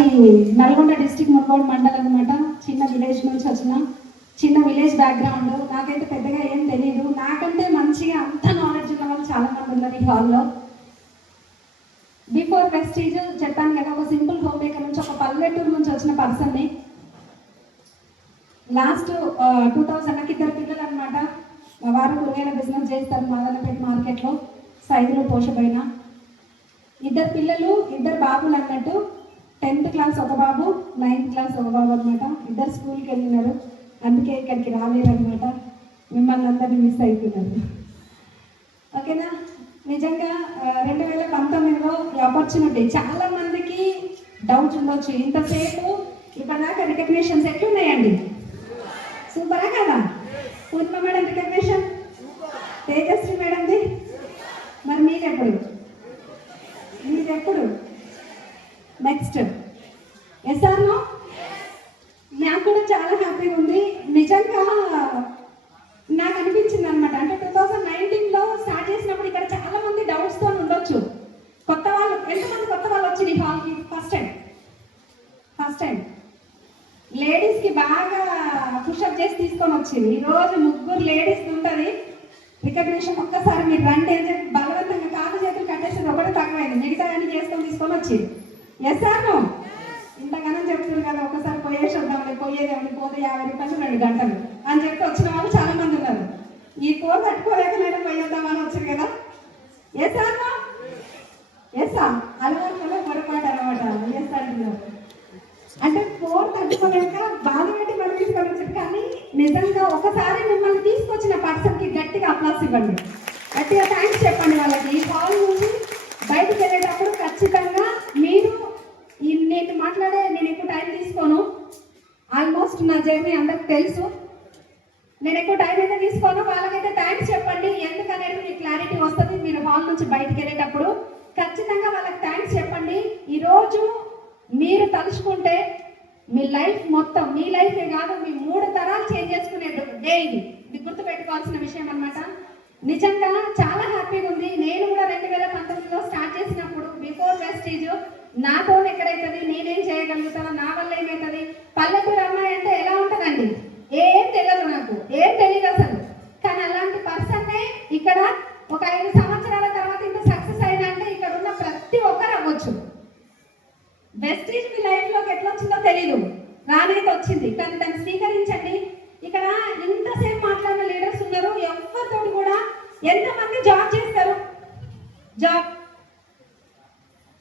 Nalgonda district Munugode మండలం అనమాట. చిన్న విలేజ్ నుంచి వచ్చిన, చిన్న విలేజ్ బ్యాక్గ్రౌండ్. నాకైతే పెద్దగా ఏం తెలియదు. నాకంటే మంచిగా అంత నాలెడ్జ్ ఉన్న వాళ్ళు చాలా మంది ఉన్నారు ఈ హాల్లో. బిఫోర్ వెస్టీజ్ చెప్పాను కదా, ఒక సింపుల్ హోమ్ మేకర్ నుంచి, ఒక పల్లెటూరు నుంచి వచ్చిన పర్సన్ని. లాస్ట్ 2000 నాకు ఇద్దరు పిల్లలు అనమాట. వారు కూరగాయల బిజినెస్ చేస్తారు మాదనపేట మార్కెట్లో, సైదులు పోషపోయిన. ఇద్దరు పిల్లలు, ఇద్దరు బాబులు అన్నట్టు. 10th క్లాస్ ఒక బాబు, 9th క్లాస్ ఒక బాబు అనమాట. ఇద్దరు స్కూల్కి వెళ్ళినారు, అందుకే ఇక్కడికి రాలేరు అనమాట. మిమ్మల్ని అందరినీ మిస్ అయిపోయినారు. ఓకేనా? నిజంగా 2019లో ఈ ఆపర్చునిటీ చాలా మందికి డౌట్ ఉండొచ్చు. ఇంతసేపు ఇప్పటిదాకా రికగ్నిషన్స్ ఎట్లున్నాయండి? సూపరా కదా? పూర్ణ మేడం రికగ్నిషన్, తేజస్వి మేడంది. మరి మీరెప్పుడు నెక్స్ట్? SR no? నాకు కూడా చాలా హ్యాపీగా ఉంది. నిజంగా నాకు అనిపించింది అనమాట. అంటే 2019లో స్టార్ట్ చేసినప్పుడు ఇక్కడ చాలా మంది డౌట్స్తో ఉండొచ్చు. కొత్త వాళ్ళు, ఎంతమంది కొత్త వాళ్ళు వచ్చింది ఈ హాల్కి? ఫస్ట్ టైం లేడీస్కి బాగా పుషప్ చేసి తీసుకొని వచ్చింది. ఈరోజు 3 లేడీస్ ఉంటుంది రికగ్నిషన్. ఒక్కసారి మీరు రండి అని చెప్పి బలవంతంగా కాళ్ళు చేతులు కట్టేసి ఒకటి తక్కువైంది, మిగతా అన్ని తీసుకొని వచ్చింది. Yes or no? ఇంతగానో చెప్తున్నారు కదా, ఒకసారి పోయేసి వద్దాంలే, పోయేదేమని, పోతే 50 రూపాయలు 2 గంటలు అని చెప్పి వచ్చిన వాళ్ళు చాలా మంది ఉన్నారు. ఈ కోర్ తట్టుకోలేక మేడం పోయేద్దామని వచ్చారు కదా. Yes or no? ఎస్ఆ అలవాట్లలో పొరపాటు అనమాట. ఎస్ అంటున్నారు అంటే కోర్ తట్టుకోలేక బాధ పెట్టి మనం తీసుకొని వచ్చారు. కానీ నిజంగా ఒకసారి మిమ్మల్ని తీసుకొచ్చిన పర్సన్కి గట్టిగా అప్లాస్ ఇవ్వండి, గట్టిగా థ్యాంక్స్ చెప్పండి వాళ్ళకి. ఈ హాల్ నుంచి బయటకు వెళ్ళేటప్పుడు ఖచ్చితంగా మీరు నేను ఎక్కువ టైం తీసుకోను. ఆల్మోస్ట్ నా జర్నీ అందరికి తెలుసు. నేను ఎక్కువ టైం అయితే తీసుకోను. వాళ్ళకైతే థ్యాంక్స్ చెప్పండి. ఎందుకనేది మీకు క్లారిటీ వస్తుంది. మీరు హాల్ నుంచి బయటకు వెళ్ళేటప్పుడు ఖచ్చితంగా వాళ్ళకి థ్యాంక్స్ చెప్పండి. ఈరోజు మీరు తలుచుకుంటే మీ లైఫ్ మొత్తం, మీ లైఫే కాదు, మీ 3 తరాలు చేంజ్ చేసుకునే డే ఇది. ఇది గుర్తుపెట్టుకోవాల్సిన విషయం అనమాట. నిజంగా చాలా హ్యాపీగా ఉంది. నేను కూడా 2019లో స్టార్ట్ చేసినప్పుడు బిఫోర్ వెస్టీజ్ నాతో ఎక్కడైతుంది, నేనేం చేయగలుగుతానో, నా వల్ల ఏమవుతుంది. పల్లెటూరు అమ్మాయి అంటే ఎలా ఉంటుందండి? ఏం తెలియదు, నాకు ఏం తెలియదు అసలు. కానీ అలాంటి పర్సన్నే ఇక్కడ ఒక 5 సంవత్సరాల తర్వాత ఇంత సక్సెస్ అయినా అంటే ఇక్కడ ఉన్న ప్రతి ఒక్కరు అవ్వచ్చు. వెస్టీజ్ మీ లైఫ్లోకి ఎట్లా వచ్చిందో తెలీదు, రానైతే వచ్చింది. కానీ దాన్ని స్వీకరించండి. ఇక్కడ ఇంతసేపు మాట్లాడిన లీడర్స్ ఉన్నారు. ఎవరితో కూడా ఎంతమంది జాబ్ చేస్తారు? జాబ్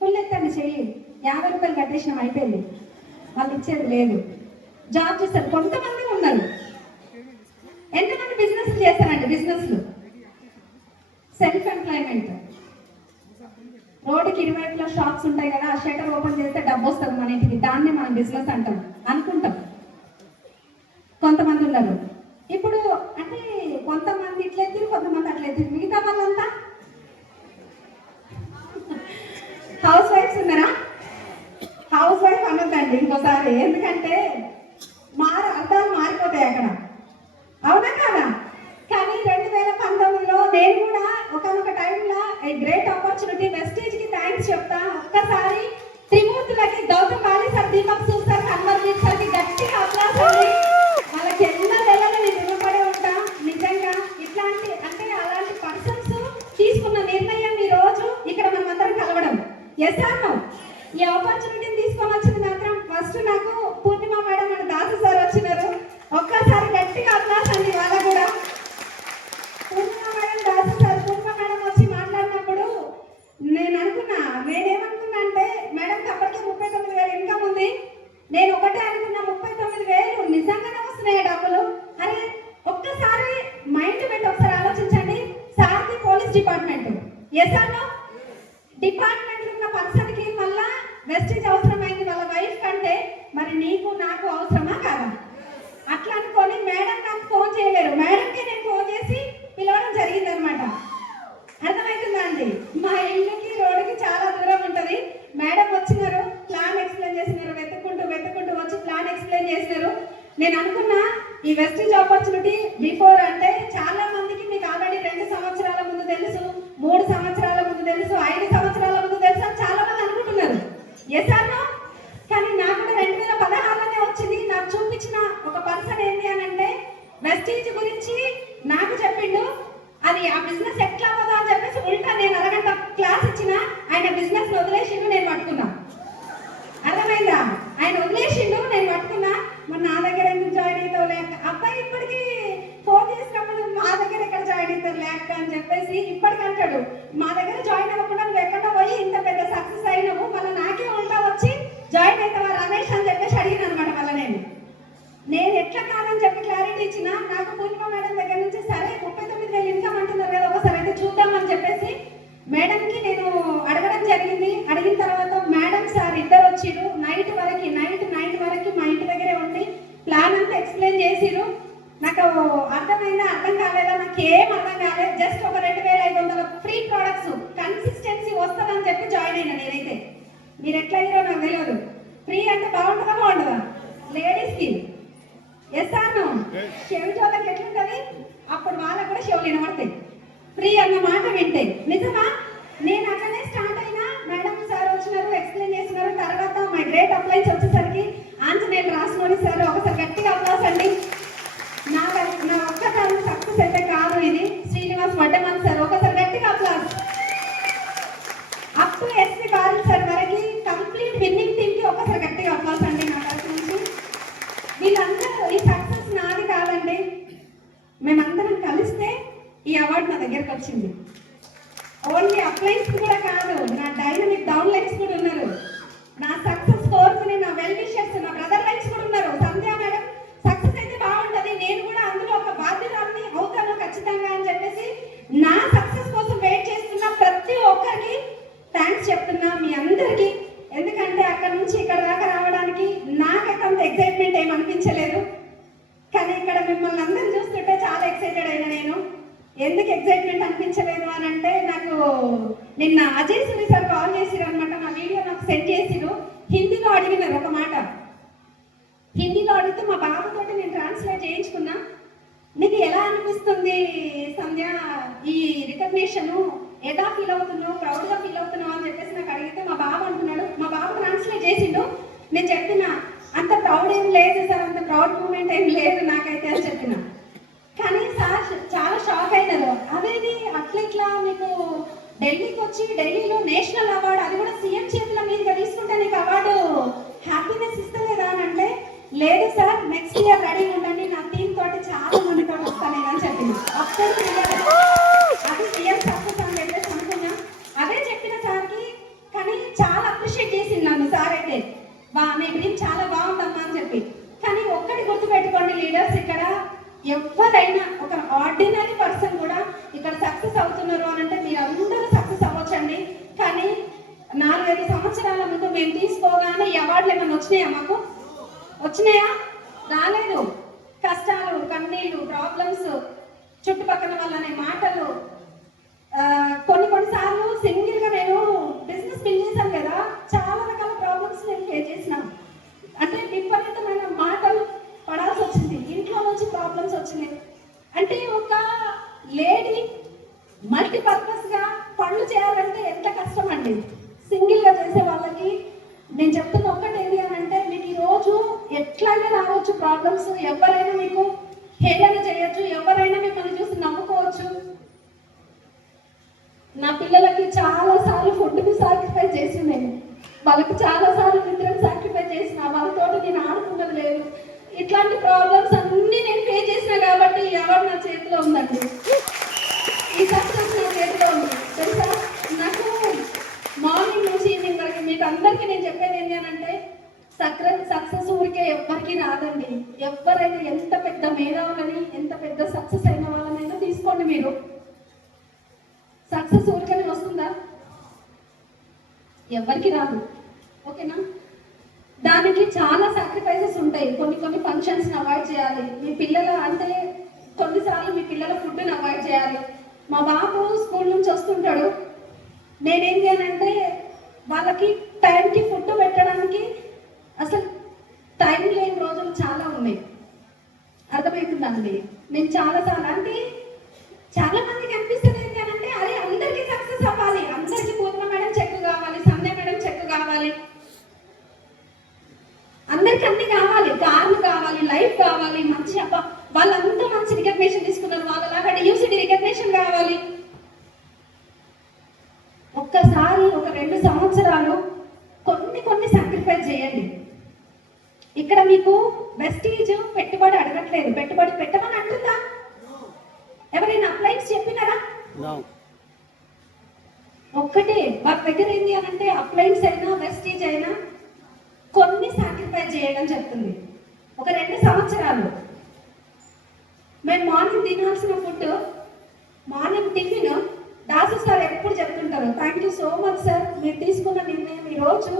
ఫుల్ ఎత్తండి చెయ్యి. 50 రూపాయలు కట్టేసినాం, అయిపోయింది, వాళ్ళు ఇచ్చేది లేదు. జాబ్ చేస్తారు కొంతమంది ఉన్నారు. ఎంతమంది బిజినెస్లు చేస్తారండి? బిజినెస్లు సెల్ఫ్ ఎంప్లాయ్మెంట్. రోడ్డుకి ఇరువైపులో షాప్స్ ఉంటాయి కదా, ఆ షటర్ ఓపెన్ చేస్తే డబ్బు వస్తుంది మన ఇంటికి, దాన్నే మనం బిజినెస్ అంటాం అనుకుంటాం. కొంతమంది ఉన్నారు. ఇప్పుడు అంటే కొంతమంది ఇట్లెత్తిరు, కొంతమంది అట్లెత్తిరు. మిగతా వాళ్ళంతా హౌస్ వైఫ్స్ ఉన్నారా? హౌస్ వైఫ్ అనొద్దండి ఇంకోసారి, ఎందుకంటే అర్థాలు మారిపోతాయి అక్కడ. అవునా కాదా? కానీ 2019లో నేను కూడా ఒకనొక టైంలో గ్రేట్ ఆపర్చునిటీ వెస్టీజ్కి థ్యాంక్స్ చెప్తా. ఒక్కసారి త్రిమూర్తులకి, గౌతమ్ బాలి సార్, దీపక్ సూర్ సార్, అన్వర్జీత్ సార్కి గట్టిగా అప్లాస్ అండి. వాళ్ళకి ఎన్నో నేను రుణపడి ఉంటా. నిజంగా ఇట్లాంటి అంటే అలాంటి పర్సన్స్ తీసుకున్న నిర్ణయం ఈ రోజు ఇక్కడ మనం అందరం కలవడం. Yes or no? ఈ ఆపర్చునిటీని తీసుకొని వచ్చింది మాత్రం ఫస్ట్ నాకు పూర్ణిమ మేడం మన దాసు సార్ వచ్చినారు. ఒక్కసారి గట్టిగా అప్లాస్ అండి వాళ్ళకు కూడా. పూర్ణిమ మేడం, దాసు సార్, పూర్ణిమ మేడం వచ్చి మాట్లాడినప్పుడు నేనేమనుకున్నా అంటే మేడంకి అప్పటికే 39,000 ఇన్కమ్ ఉంది. నేను ఒకటే అనుకున్నా, 39,000 నిజంగానే వస్తున్నాయి డబ్బులు. అరే ఒక్కసారి మైండ్ పెట్టి ఒకసారి ఆలోచించండి. సార్ది police department. Yes or no? Department ఉన్న పర్సన్కి మళ్ళా వెస్టీజ్ అవసరమైంది వాళ్ళ వైఫ్ కంటే, మరి నీకు నాకు అవసరమా కాదా? అట్లా అనుకొని మేడం నాకు ఫోన్ చేయలేరు. మేడంకి నేను ఫోన్ చేసి పిలవడం జరిగింది అనమాట. అర్థమవుతుందా అండి? మా ఇల్లుకి రోడ్డుకి చాలా దూరం ఉంటుంది. మేడం వచ్చినారు, ప్లాన్ ఎక్స్ప్లెయిన్ చేసినారు, వెతుక్కుంటూ వచ్చి ప్లాన్ ఎక్స్ప్లెయిన్ చేసినారు. నేను అనుకున్నా ఈ వెస్టీజ్ ఆపర్చునిటీ బిఫోర్ అంటే చాలా మందికి మీకు ఆల్రెడీ 2 సంవత్సరాల ముందు తెలుసు, 3 సంవత్సరాల ముందు తెలుసు, 5 సంవత్సరాల ముందు తెలుసు అని చాలా మంది అనుకుంటున్నారు. Yes or no? కానీ అబ్బాయి ఇప్పటికీ ఫోన్ చేసినప్పుడు మా దగ్గర ఎక్కడ జాయిన్ అవుతారు లేక అని చెప్పేసి ఇప్పటికి అంటాడు, మా దగ్గర జాయిన్ అవ్వకుండా నువ్వు ఎక్కడ పోయి ఇంత పెద్ద సక్సెస్ అయినావు, మళ్ళీ నాకే ఉంటా వచ్చి జాయిన్ అవుతావా రమేష్ అని చెప్పేసి అడిగిన అనమాట. మళ్ళీ నేను ఎట్లా కాదని చెప్పి క్లారిటీ ఇచ్చిన. నాకు పూర్ణిమ మేడం దగ్గర నుంచి సరే 39,000 ఇన్కమ్ అంటున్నారు కదా, ఒకసారి అయితే చూద్దామని చెప్పేసి మేడంకి నేను అడగడం జరిగింది. అడిగిన తర్వాత మేడం సార్ ఇద్దరు వచ్చిరు. నైట్ 9 వరకు మా ఇంటి దగ్గరే ఉండి ప్లాన్ అంతా ఎక్స్ప్లెయిన్ చేసిరు. నాకు అర్థమైందా అర్థం కాలేదా నాకు ఏం అర్థం కాలేదు. జస్ట్ ఒక 2,500 ఫ్రీ ప్రొడక్ట్స్ కన్సిస్టెన్సీ వస్తుందని చెప్పి జాయిన్ అయినా. నేనైతే మీరు ఎట్లా అయ్యారో నాకు తెలియదు. ఫ్రీ అంటే బాగుంటుందా బాగుంటుందా లేడీస్కి? ఎస్ అన్న చెవి వాళ్ళకి ఎట్లుంటుంది, అప్పుడు వాళ్ళకు కూడా చెవులు వినబడతాయి ఫ్రీ అన్న మాట వింటే. నిజమా? నేను అక్కడనే స్టార్ట్ అయినా. మేడం సార్ వచ్చినారు, ఎక్స్ప్లెయిన్ చేసినారు. తర్వాత మై గ్రేట్ అప్లైన్స్ వచ్చేసరికి ఆంజనేయులు రాసుకొని సార్ ఒకసారి గట్టిగా అప్లాస్ అండి. నా ఒక్కసారి సక్సెస్ అయితే కాదు ఇది. శ్రీనివాస్ వడ్డమన్ సార్ ఒకసారి గట్టిగా applause. Up to SP Baril sir వరకు కంప్లీట్ విన్నింగ్ టీమ్ కి ఒకసారి గట్టిగా అప్లాస్ అండి నా తరఫు నుంచి. వీళ్ళందరూ ఈ సక్సెస్ నాది కాదండి, మేమందరం కలిస్తే ఈ అవార్డు నా దగ్గరకు వచ్చింది. ఓన్లీ అప్లైన్స్ కూడా కాదు, నా డైనమిక్ డౌన్ లైన్స్ కూడా ఉన్నారు. నా సక్సెస్ కోరుకుని నా వెల్ విషర్స్, నా బ్రదర్ లైన్స్ కూడా ఉన్నారు. సంధ్య మేడం సక్సెస్ అయితే బాగుంటుంది, నేను కూడా అందులో ఒక బాధ్యురాలని అవుతాను ఖచ్చితంగా అని చెప్పేసి నా సక్సెస్ కోసం వెయిట్ చేస్తున్న ప్రతి ఒక్కరికి థ్యాంక్స్ చెప్తున్నా మీ అందరికీ. ఎందుకంటే అక్కడ నుంచి ఇక్కడ దాకా రావడానికి నాకైతే అంత ఎక్సైట్మెంట్ ఏం అనిపించలేదు, కానీ ఇక్కడ మిమ్మల్ని అందరిని చూస్తుంటే చాలా ఎక్సైటెడ్ అయినా. నేను ఎందుకు ఎక్సైట్మెంట్ అనిపించలేదు అని అంటే, నాకు నిన్న అజయ్ సూరి సార్ కాల్ చేసిరు అనమాట. నా వీడియో నాకు సెండ్ చేసిరు. హిందీలో అడిగినారు ఒక మాట. హిందీలో అడిగితే మా బాబుతోటి నేను ట్రాన్స్లేట్ చేయించుకున్నా. నీకు ఎలా అనిపిస్తుంది సంధ్య ఈ రికగ్నిషన్, ఎలా ఫీల్ అవుతున్నావు, ప్రౌడ్గా ఫీల్ అవుతున్నావు అని చెప్పేసి నాకు అడిగితే మా బాబు అంటున్నాడు. మా బాబు ట్రాన్స్లేట్ చేసిండు. నేను చెప్పిన అంత ప్రౌడ్ ఏం లేదు సార్, అంత ప్రౌడ్ మూమెంట్ ఏం లేదు నాకైతే అని చెప్పిన. కానీ సార్ చాలా షాక్ అయినారు. అదేది అట్లా మీకు ఢిల్లీకి వచ్చి ఢిల్లీలో నేషనల్ అవార్డు, అది కూడా సీఎం చేతుల మీదుగా తీసుకుంటే నీకు అవార్డు హ్యాపీనెస్ ఇస్తలేదా అని అంటే, లేదు సార్ నెక్స్ట్ ఇయర్ రెడీ ఉండండి, నా టీం తోటి చాలా మందితో వస్తాను నేను అని చెప్పింది. అది సీఎం సక్సెస్ అని చెప్పేసి అనుకున్నా. అదే చెప్పిన సార్కి, కానీ చాలా అప్రిషియేట్ చేసింది నన్ను సార్ అయితే. మీ డ్రీమ్ చాలా బాగుందమ్మా అని చెప్పి. కానీ ఒక్కటి గుర్తుపెట్టుకోండి లీడర్స్, ఇక్కడ ఎవరైనా ఒక ఆర్డినరీ పర్సన్ కూడా ఇక్కడ సక్సెస్ అవుతున్నారు అని అంటే మీరు అందరూ సక్సెస్ అవ్వచ్చండి. కానీ 4-5 సంవత్సరాల ముందు మేము తీసుకోగానే ఈ అవార్డులు ఏమైనా వచ్చినాయా? మాకు వచ్చినాయా? రాలేదు. కష్టాలు, కన్నీళ్ళు, ప్రాబ్లమ్స్, చుట్టుపక్కల వాళ్ళనే మాటలు, కొన్నిసార్లు సింగిల్గా నేను బిజినెస్ బిల్డ్ చేశాను కదా, చాలా రకాల ప్రాబ్లమ్స్ నేను ఫేస్ చేసిన. అంటే విపరీతమైన మాటలు పడాల్సి వచ్చింది, ఇంట్లో నుంచి ప్రాబ్లమ్స్ వచ్చినాయి. అంటే ఒక లేడీ మల్టీపర్పస్గా పనులు చేయాలంటే ఎంత కష్టం అండి. సింగిల్గా చేసే వాళ్ళకి నేను చెప్తున్న ఒక్కటి ఏంటి అని అంటే, మీకు ఈరోజు ఎట్లాగే రావచ్చు ప్రాబ్లమ్స్, ఎవరైనా మీకు హేళన చేయొచ్చు, ఎవరైనా మిమ్మల్ని చూసి నమ్ముకోవచ్చు. నా పిల్లలకి చాలాసార్లు ఫుడ్కి సాక్రిఫైస్ చేసి నేను వాళ్ళకి చాలాసార్లు నిద్రను సాక్రిఫైస్ చేసిన, వాళ్ళతో నేను ఆడుకున్నది లేదు. ఇట్లాంటి ప్రాబ్లమ్స్ అన్నీ నేను ఫేస్ చేసిన కాబట్టి ఈ అవార్డు నా చేతిలో ఉందండి, ఈ సక్సెస్ నా చేతిలో ఉంది. తెలుసా, నాకు మార్నింగ్ నుంచి ఈవినింగ్ వరకు మీకు అందరికీ నేను చెప్పేది ఏంటి అని అంటే, సక్సెస్ ఊరికే ఎవ్వరికి రాదండి. ఎవరైనా ఎంత పెద్ద మేధావులని, ఎంత పెద్ద సక్సెస్ అయిన వాళ్ళనైనా తీసుకోండి, మీరు సక్సెస్ ఊరికనే వస్తుందా? ఎవరికి రాదు. ఓకేనా? దానికి చాలా సాక్రిఫైసెస్ ఉంటాయి. కొన్ని ఫంక్షన్స్ని అవాయిడ్ చేయాలి. మీ పిల్లల అంటే కొన్నిసార్లు మీ పిల్లల ఫుడ్ని అవాయిడ్ చేయాలి. మా బాబు స్కూల్ నుంచి వస్తుంటాడు, నేనేం చేయాలంటే వాళ్ళకి టైంకి ఫుడ్ పెట్టడానికి అసలు టైం లేని రోజులు చాలా ఉన్నాయి. అర్థమవుతుందండి? నేను చాలాసార్లు అంటే చాలా మందికి అనిపిస్తుంది ఏంటి అని అంటే, అరే అందరికీ సక్సెస్ అవ్వాలి, అందరికీ పూర్ణ మేడం చెక్ కావాలి, సంధ్య మేడం చెక్ కావాలి, అందరికి అన్ని కావాలి, కార్లు కావాలి, లైఫ్ కావాలి, మంచి వాళ్ళంతా మంచి రికగ్నేషన్ తీసుకున్నారు, వాళ్ళలాగా యూసిటీ రికగ్నేషన్ కావాలి. ఒక్కసారి ఒక 2 సంవత్సరాలు కొన్ని సాక్రిఫైస్ చేయండి. ఇక్కడ మీకు వెస్టీజ్ పెట్టుబడి అడగట్లేదు, పెట్టుబడి పెట్టమని అంటుందా? ఎవరైనా అప్లైన్స్ చెప్పినారా? ఒక్కటే వాళ్ళ దగ్గర ఏంటి అని అంటే అప్లైన్స్ అయినా వెస్టీజ్ అయినా కొన్ని సాక్రిఫైస్ చేయడం చెప్తుంది. ఒక 2 సంవత్సరాలు మేము మార్నింగ్ తినాల్సిన food, morning tiffin Dasu sir ఎప్పుడు చెప్తుంటారు, thank you so much sir, మీరు తీసుకున్న నిర్ణయం ఈ రోజు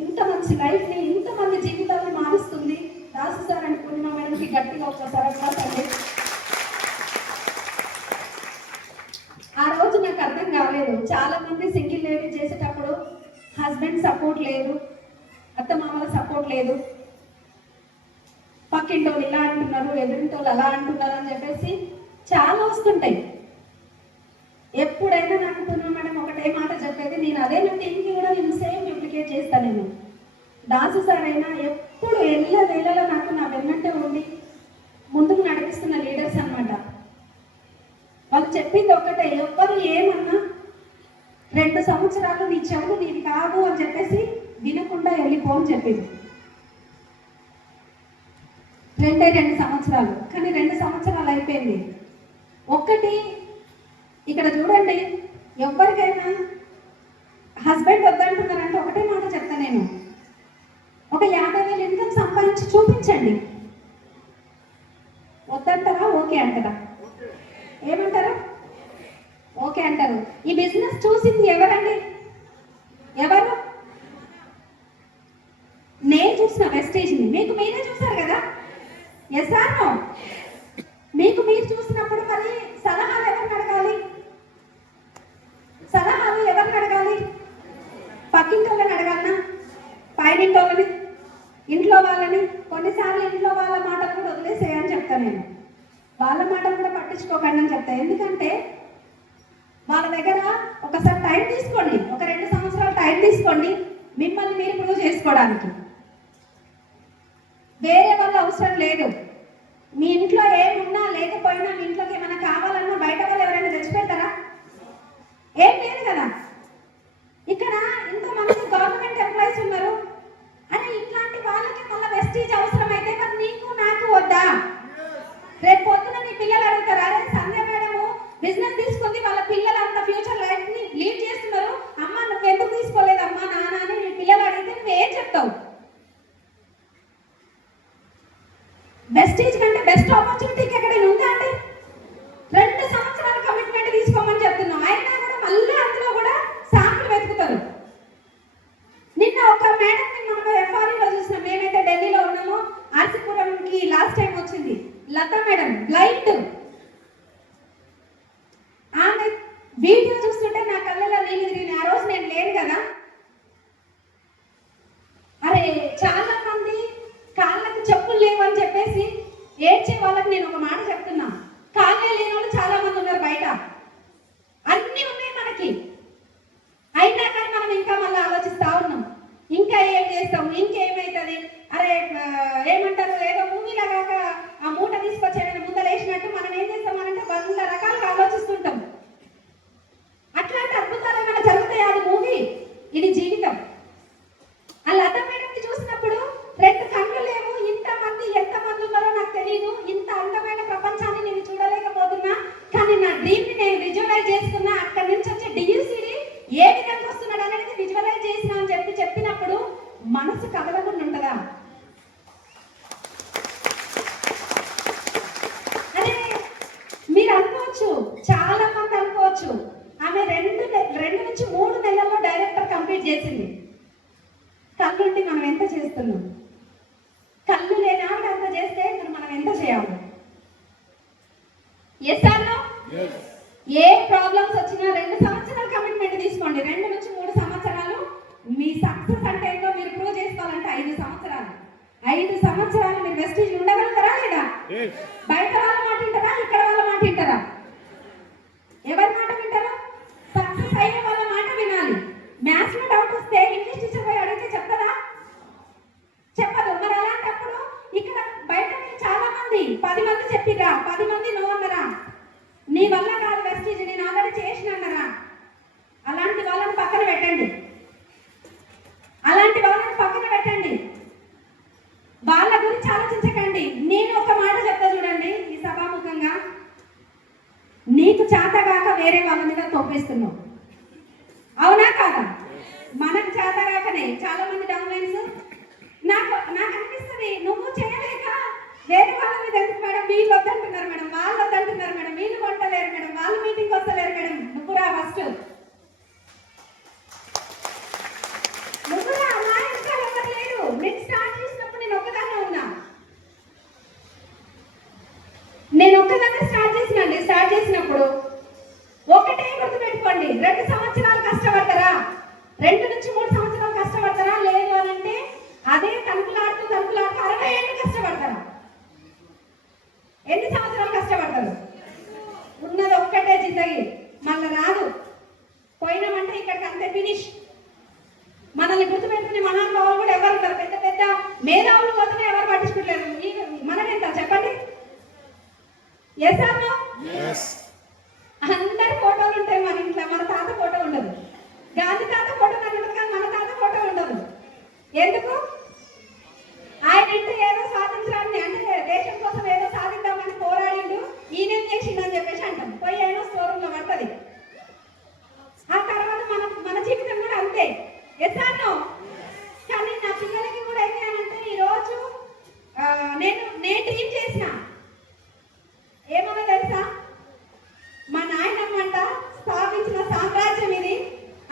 ఇంత మంచి లైఫ్ని, ఇంతమంది జీవితాలను మారుస్తుంది. దాసు సార్ అని పూర్ణిమ మేడంకి గట్టిగా ఒక్కసారి అట్లాంటి. ఆ రోజు నాకు అర్థం కాలేదు, చాలా మంది సింగిల్ లేడీ చేసేటప్పుడు హస్బెండ్ సపోర్ట్ లేదు, అత్తమామల సపోర్ట్ లేదు, పక్కింటోళ్ళు ఇలా అంటున్నారు, ఎదురింటోళ్ళు అలా అంటున్నారు అని చెప్పేసి చాలా వస్తుంటాయి. ఎప్పుడైనా నాకు పూర్ణ మేడం ఒకటే మాట చెప్పేది, నేను అదే నా టీంకి కూడా నేను సేమ్ డూప్లికేట్ చేస్తాను. నేను దాసు సార్ అయినా ఎప్పుడు వేళలో నాకు నా వెన్నంటే ఉండి ముందుకు నడిపిస్తున్న లీడర్స్ అనమాట. వాళ్ళు చెప్పింది ఒక్కటే, ఎవ్వరు ఏమన్నా 2 సంవత్సరాలు నీ చెవులు నీది కాదు అని చెప్పేసి వినకుండా వెళ్ళిపో అని చెప్పింది. 2 సంవత్సరాలు, కానీ 2 సంవత్సరాలు అయిపోయింది. ఒక్కటి ఇక్కడ చూడండి, ఎవరికైనా హస్బెండ్ వద్దంటున్నారంటే ఒకటే మాట చెప్తా నేను, ఒక 50,000 ఇన్కమ్ సంపాదించి చూపించండి. వద్దంటారా? ఓకే అంటారా? ఏమంటారు? ఓకే అంటారు. ఈ బిజినెస్ చూసింది ఎవరండి? ఎవరు? నేను చూసిన వెస్టేజ్ని, మీకు మీరే చూసారు కదా? Yes or no? మీకు మీరు చూసినప్పుడు మరి సలహాలు ఎవరిని అడగాలి? సలహాలు ఎవరిని అడగాలి? పక్కింటోళ్ళని అడగాలనా? పైనింటోళ్ళని? ఇంట్లో వాళ్ళని? కొన్నిసార్లు ఇంట్లో వాళ్ళ మాటలు కూడా వదిలేసేయని చెప్తాను నేను. వాళ్ళ మాటలు కూడా పట్టించుకోకండి అని చెప్తాను. ఎందుకంటే వాళ్ళ దగ్గర ఒకసారి టైం తీసుకోండి, ఒక 2 సంవత్సరాలు టైం తీసుకోండి మిమ్మల్ని మీరు ప్రూవ్ చేసుకోవడానికి. వేరే వాళ్ళ అవసరం లేదు. మీ ఇంట్లో ఏమున్నా లేకపోయినా, మీ ఇంట్లోకి ఏమైనా కావాలన్నా బయట వాళ్ళు ఎవరైనా తెచ్చిపెడతారా? ఏం లేదు కదా. ఇక్కడ ఇంతమంది గవర్నమెంట్ ఎంప్లాయీస్ ఉన్నారు అని ఇట్లాంటి వాళ్ళకి మళ్ళీ వెస్టీజ్ అవసరం అయితే మరి నీకు నాకు వద్దా? రేపు పొద్దున నీ పిల్లలు అడుగుతారు, అరే సంధ్య మేడము బిజినెస్ తీసుకుంది, వాళ్ళ పిల్లలు అంత ఫ్యూచర్ లైఫ్ ని లీడ్ చేస్తున్నారు, అమ్మ నువ్వు ఎందుకు తీసుకోలేదు అమ్మా నాన్న అని నీ పిల్లలు అడిగితే నువ్వు ఏం చెప్తావు? వెస్టీజ్ కంటే బెస్ట్ ఆపర్చునిటీకి ఎక్కడైనా ఉందా అండి? 2 సంవత్సరాల కమిట్మెంట్ తీసుకోమని చెప్తున్నాం, అయినా కూడా మళ్ళీ అందులో కూడా సాకులు వెతుకుతారు. నిన్న ఒక మేడం మనం ఎఫ్ఆర్ఈలో చూసినాం, మేమైతే ఢిల్లీలో ఉన్నామో, ఆర్సీపురంకి లాస్ట్ టైం వచ్చింది లతా మేడం, బ్లైండ్. ఆమె వీడియో చూస్తుంటే నా కళ్ళలో నీళ్ళు తిరిగినాయి. ఆ రోజు నేను లేను కదా. అరే చాలా మంది కాళ్ళకు చెప్పులు లేవు అని చెప్పేసి ఏడ్చే వాళ్ళకి నేను ఒక మాట చెప్తున్నా, కాళ్ళే లేని వాళ్ళు చాలా మంది ఉన్నారు బయట. అన్నీ ఉన్నాయి మనకి, అయినా కానీ మనం ఇంకా మళ్ళీ ఆలోచిస్తా ఉన్నాం, ఇంకా ఏం చేస్తాం, ఇంకేమైతుంది, అరే ఏమంటారు, ఏదో మూవీలో కాక ఆ మూట తీసుకొచ్చేమైనా ముందలేసినట్టు మనం ఏం చేస్తామనంటే 100 రకాలుగా ఆలోచిస్తుంటాం. అట్లాంటి అద్భుతాలు ఏమైనా జరుగుతాయి? అది మూవీ, ఇది జీవితం. ఆ లత మేడంని చూసినప్పుడు 2 కళ్ళు లేవు, ఇంతమంది ఎంతమంది ఉన్నారో నాకు తెలియదు, ఇంత అందమైన ప్రపంచాన్ని నేను చూడలేకపోతున్నా, కానీ నా డ్రీమ్ ని నేను విజువలైజ్ చేసుకున్నా. అక్కడి నుంచి వచ్చే డియూసీని ఏ విధంగా వస్తున్నాడు అనేది విజువలైజ్ చేసిన అని చెప్పినప్పుడు మనసు కదలకుండా ఉంటుందా? అరే మీరు అనుకోవచ్చు, చాలా మంది అనుకోవచ్చు, ఆమె 2 నుంచి 3 నెలల్లో డైరెక్టర్ కంప్లీట్ చేసింది. కళ్ళుండి మనం ఎంత చేస్తున్నాం? కళ్ళు లేని ఆవిడ అంత చేస్తే మనం ఎంత చేయాలి? Yes or no? ఏ ప్రాబ్లమ్స్ వచ్చినా 2 సంవత్సరాల కమిట్మెంట్ తీసుకోండి. 2 నుంచి 3 సంవత్సరాలు మీ సక్సెస్ అంటే ఏంటో మీరు ప్రూవ్ చేసుకోవాలంటే 5 సంవత్సరాలు. 5 సంవత్సరాలు మీరు వెస్టీజ్ ఉండగలుగుతారా లేదా? బయట వాళ్ళ మాట వింటారా, ఇక్కడ వాళ్ళ మాట వింటారా? ఎవరి మాట వింటారు? సక్సెస్ అయిన వాళ్ళ మాట వినాలి. మ్యాథ్స్ లో డౌట్ వస్తే ఇంగ్లీష్ టీచర్ పోయి అడిగితే చెప్తారా? చెప్పదు. మరి అలాంటప్పుడు ఇక్కడ బయట చాలా మంది 10 మంది చెప్పిరా, 10 మంది నో అన్నరా, నీ వల్ల కాదు వెస్టీజ్, నేను ఆల్రెడీ చేసిన అన్నరా, అలాంటి వాళ్ళని పక్కన పెట్టండి. అలాంటి వాళ్ళని పక్కన పెట్టండి. వేరే వాళ్ళ మీద తోపేస్తున్నాం. అవునా కాదా? మనకు చేతగాకనే చాలా మంది డౌన్లైన్స్ నాకు అనిపిస్తుంది, నువ్వు చేయలేక వేరే వాళ్ళ మీద ఎందుకు మేడం, వీళ్ళు వద్దంటున్నారు మేడం, వాళ్ళు వద్దంటున్నారు మేడం, వీళ్ళు కొట్టలేరు మేడం, వాళ్ళు మీటింగ్ వస్తలేరు మేడం. నువ్వురా ఫస్ట్, నువ్వురా. మా ఇంట్లో ఎవరు లేరు, నేను స్టార్ట్ చేసినప్పుడు నేను ఒక్కదాన్నే ఉన్నా. నేను ఒక్కదాన్నే స్టార్ట్ చేసినప్పుడు ఒకటే గుర్తుపెట్టుకోండి, 2 సంవత్సరాలు కష్టపడతారా, 2 నుంచి 3 సంవత్సరాలు కష్టపడతారా, లేదు అని అంటే అదే తలుపులాడుతూ 60 ఏళ్ళు కష్టపడతారా? ఎన్ని సంవత్సరాలు కష్టపడతారు? ఉన్నది ఒక్కటే జిందగీ, మళ్ళీ రాదు. పోయినామంటే ఇక్కడికి అంతే, ఫినిష్. మనల్ని గుర్తుపెట్టుకునే మహానుభావులు కూడా ఎవరు ఉంటారు? పెద్ద పెద్ద మేధావులు పోతేనే ఎవరు పట్టించుకోలేరు. మనం ఎంత చెప్పండి? Yes or no? అందరి ఫోటోలు ఉంటాయి మన ఇంట్లో, మన తాత ఫోటో ఉండదు. గాంధీ తాత ఫోటో నాకు ఉండదు, కానీ మన తాత ఫోటో ఉండదు. ఎందుకు? ఆయన ఇంటి ఏదో సాధించడాన్ని, అంటే దేశం కోసం ఏదో సాధిద్దామని పోరాడిండు, ఈయనేం చేసిండని చెప్పేసి అంటాం. పోయి ఏమో స్టోర్ రూమ్ లో పడుతుంది. ఆ తర్వాత మన జీవితం కూడా అంతే. Yes or no? కానీ నా పిల్లలకి కూడా ఏం చేయాలంటే, ఈరోజు నేను డ్రీమ్ చేసిన ఏమన్నా తెలుసా? మా నాయనమ్మంట స్థాపించిన సామ్రాజ్యం ఇది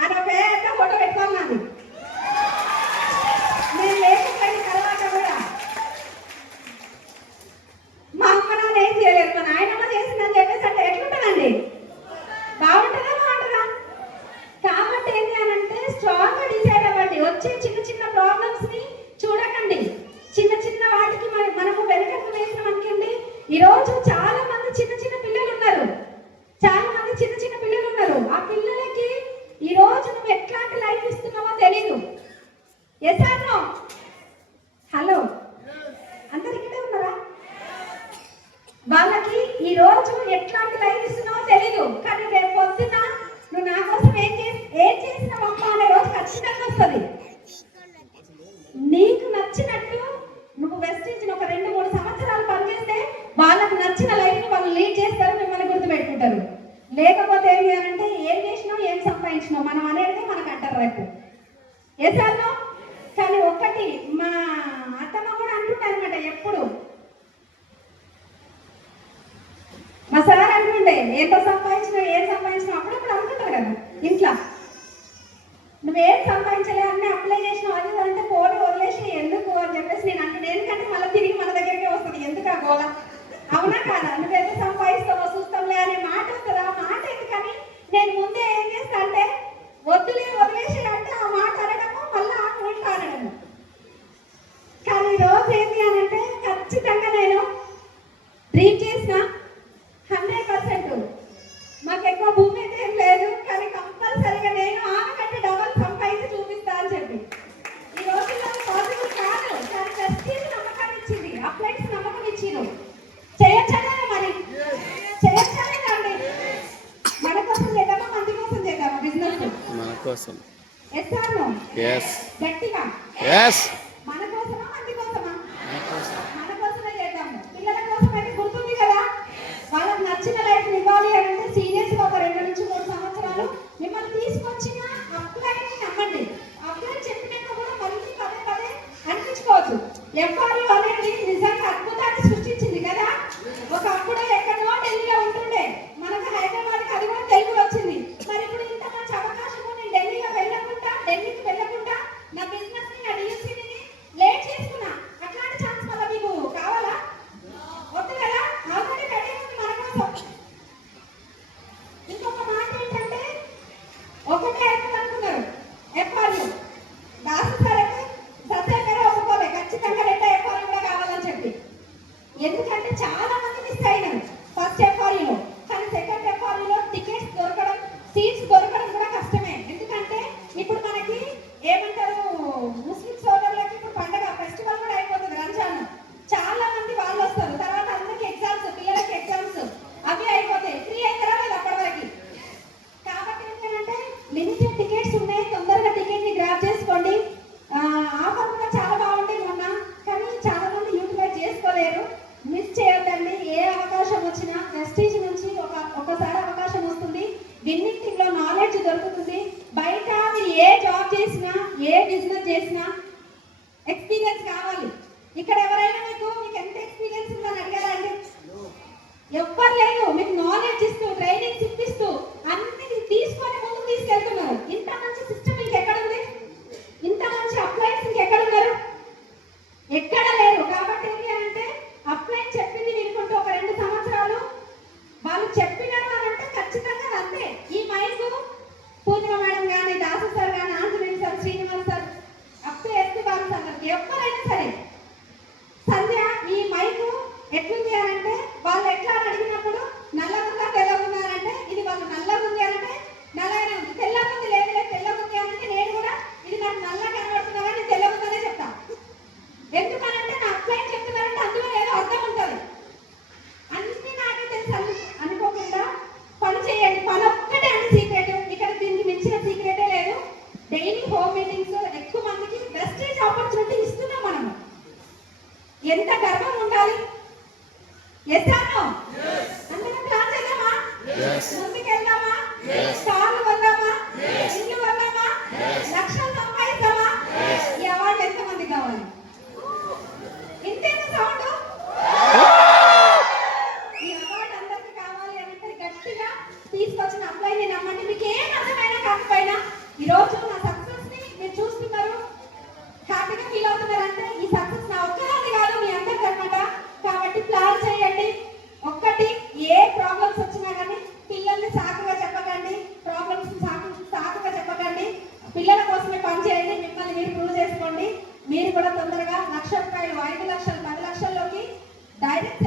అని ఒక పెద్ద ఫోటో పెట్టుకోవాలి. నేను లేకపోయిన తర్వాత కూడా మా అమ్మ నాన్న ఏం చేయలేరు, మా నాయనమ్మ చేసిందని చెప్పేసి అంటే ఎట్లుంటుందండి? బాగుంటుందా? బాగుంటుందా? కాబట్టి ఏం చేయాలంటే స్ట్రాంగ్ గా డిసైడ్ అవ్వండి. వచ్చే చిన్న చిన్న ప్రాబ్లమ్స్ ని చూడకండి, చిన్న చిన్న వాటికి మనము వెనకకు వేసిన అనుకోండి. ఈరోజు చాలా మంది చిన్న చిన్న పిల్లలు ఉన్నారు, ఆ పిల్లలకి ఈ రోజు నువ్వు ఎట్లాంటి లైఫ్ ఇస్తున్నావో తెలీదు. Yes or no? హలో, అందరు ఇక్కడే ఉన్నారా? వాళ్ళకి ఈ రోజు ఎట్లాంటి లైఫ్ ఇస్తున్నావో తెలీదు, కానీ రేపు పొద్దున నువ్వు నా కోసం ఏం చేసినావమ్మా అనే రోజు ఖచ్చితంగా వస్తుంది. నీకు నచ్చినట్టు నువ్వు వెస్టించిన ఒక 2-3 సంవత్సరాలు పనిచేస్తే వాళ్ళకు నచ్చిన లైఫ్ ని వాళ్ళు లీడ్ చేస్తారు, మిమ్మల్ని గుర్తుపెట్టుకుంటారు. లేకపోతే ఏం చేయాలంటే ఏం చేసినావు, ఏం సంపాదించినావు మనం అనేది మనకు అంటారు రేపు. Yes or no? కానీ ఒక్కటి మా అత్తమ్మ కూడా అంటుండే అనమాట, ఎప్పుడు మా సార్ అంటుండే, ఏం సంపాదించినావు అప్పుడప్పుడు అనుకుంటారు కదా ఇంట్లో, నువ్వేం సంపాదించలే అన్నీ అప్లై చేసినావు అది అంటే పోనీ వదిలేసి ఎందుకు అని చెప్పేసి నేను అంటుండే. ఎందుకంటే మళ్ళీ తిరిగి మన దగ్గరికే వస్తుంది, ఎందుకు ఆ గోళ? అవునా కాదా? నువ్వెంత సంపాదిస్తావో చూస్తాంలే అనే మాట వస్తుంది. ఆ మాట ఎందుకని నేను ముందే ఏం చేస్తా అంటే, వదిలేసి అంటే ఆ మాట అనడము, మళ్ళీ ఉల్టా అనడము. కానీ ఈరోజు ఏంటి అని అంటే, ఖచ్చితంగా నేను డ్రీమ్ చేసిన 100%. మాకు ఎక్కువ భూమి అయితే ఏం లేదు, కానీ కంపల్సరీగా నేను ఆమె కంటే డబల్ సంపాదించి చూపిస్తా అని చెప్పి. ఈ రోజుల్లో పాసిబుల్ కాదు, కానీ ప్రెస్టీజ్ నమ్మకాన్ని ఇచ్చింది, అప్లైట్స్ నమ్మకం ఇచ్చింది. చేయొచ్చా మరి? చేయొచ్చాలేదండి? మన కోసం చేద్దామా, మంది కోసం చేద్దామా బిజినెస్? మన కోసం. Yes or no? yes. గట్టిగా yes. మన కోసమా, మంది కోసమా? మన కోసమే చేద్దాము. పిల్లల కోసం అయితే గుర్తుంది కదా, వాళ్ళకి నచ్చిన లైఫ్ ఇవ్వాలి అని అంటే సీరియస్ గా ఒక 2 నుంచి 3 సంవత్సరాలు మిమ్మల్ని తీసుకొచ్చిన అప్లైని నమ్మండి. అప్లై చెప్పినాక కూడా మళ్ళీ పదే అనిపించుకోవచ్చు. ఎఫ్ఆర్యూ అనేది నిజంగా అద్భుతాన్ని సృష్టించింది కదా. ఒకప్పుడు ఎక్కడో ఢిల్లీలో ఉంటుండే, మనకు హైదరాబాద్కి అది కూడా తెలుగు వచ్చింది. మరి ఇప్పుడు ఇంత మంచి అవకాశము నేను ఢిల్లీకి వెళ్ళకుండా నా బిజినెస్ ని, నా డిఎస్సీని లేట్ చేసుకున్నా. అట్లాంటి ఛాన్స్ మళ్ళీ మీకు కావాలా? వద్దు కదా, ఆల్రెడీ రెడీ ఉంది మన కోసం. ఇంకొక మాట ఏంటంటే, ఒకటే అనుకున్నారు ఎఫ్ఆర్యూ, దాసు సార్ అయితే సత్యాగ్రహం ఒప్పుకోలే, ఖచ్చితంగా 2 ఎఫ్ఆర్యూ కూడా కావాలని చెప్పి. ఇక్కడ ఎవరైనా మీకు ఎంత ఎక్స్పీరియన్స్ ఉందని అడిగారా అండి? ఎవ్వరు లేదు. మీకు నాలెడ్జ్ ఇస్తూ ట్రైనింగ్స్ ఇప్పిస్తూ అన్ని తీసుకొని ముందుకు తీసుకెళ్తున్నారు. ఇంత మంచి సిస్టమ్ ఇంకెక్కడ ఉంది? ఇంత మంచి అప్లైన్స్ ఇంకెక్కడ ఉన్నారు? ఎక్కడ లేరు. కాబట్టి ఏంటి అంటే అప్లైన్ చెప్పింది వినుకుంటూ ఒక 2 సంవత్సరాలు వాళ్ళు చెప్పినారు అని అంటే ఖచ్చితంగా అంతే. ఈ మైక్ పూర్ణిమ మేడం కానీ, దాసు సార్ కానీ, Anjaneya sir, Srinivas sir, apply SP Babu sir, ఎవరైనా సరే సంధ్య ఈ మైక్ ఎట్లుంది అని అంటే వాళ్ళు ఎట్లా అడిగినప్పుడు నల్లగుందా తెల్లగుందారంటే ఇది వాళ్ళు నల్లగుంది అంటే నల్లగానే ఉంది, తెల్లగుంది లేదు లేదు తెల్లగుంది అంటే నేను కూడా ఇది నాకు నల్లగా కనబడుతున్నా కానీ తెల్లగుందనే చెప్తాను. ఎందుకనంటే నా అప్లైన్ చెప్తున్నారంటే అందులో ఏదో అర్థం ఉంటుంది. అన్ని నాకే తెలుసు అనుకోకుండా పని చేయండి. పని ఒక్కటే అంటే సీక్రెట్. ఇక్కడ దీనికి మించిన సీక్రెటే లేదు. డైలీ హోమ్ మీటింగ్స్ ఎక్కువ మందికి బెస్టేజ్ ఆపర్చునిటీ ఇస్తున్నాం మనము. ఎంత గర్వం ఉండాలి. Yes or no? అందరం ప్లాన్ చేద్దామా? ముందుకెళ్దామా? కార్లు కొందామా? ఇల్లు కొందామా? లక్షలు సంపాదిద్దామా? ఈ అవార్డు ఎంతమంది కావాలి? ఇంతేనా సౌండ్? ఈ అవార్డు అందరికి కావాలి అంటే గట్టిగా తీసుకొచ్చిన అప్లైని నమ్మండి. మీకు ఏం అర్థమైనా కాకపోయినా ఈరోజు నా సక్సెస్ ని మీరు చూస్తున్నారు, హ్యాపీగా ఫీల్ అవుతున్నారంటే ఈ సక్సెస్ నా ఒక్కదాన్ని కాదు, మీ అందరికీ అన్నమాట. కాబట్టి ప్లాన్ చేయండి. ఒక్కటి, ఏ ప్రాబ్లమ్స్ వచ్చినా కానీ పిల్లల్ని సాకుగా చెప్పకండి. ప్రాబ్లమ్స్ సాకుగా చెప్పకండి. పిల్లల కోసమే పని చేయండి. మిమ్మల్ని మీరు ప్రూవ్ చేసుకోండి. మీరు కూడా తొందరగా 1,00,000 రూపాయలు, 5 లక్షలు, 10 లక్షల్లోకి డైరెక్ట్